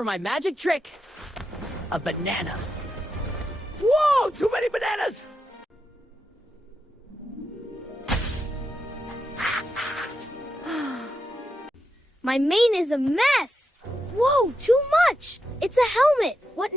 for my magic trick. A banana. Whoa, too many bananas! My mane is a mess. Whoa, too much. It's a helmet. What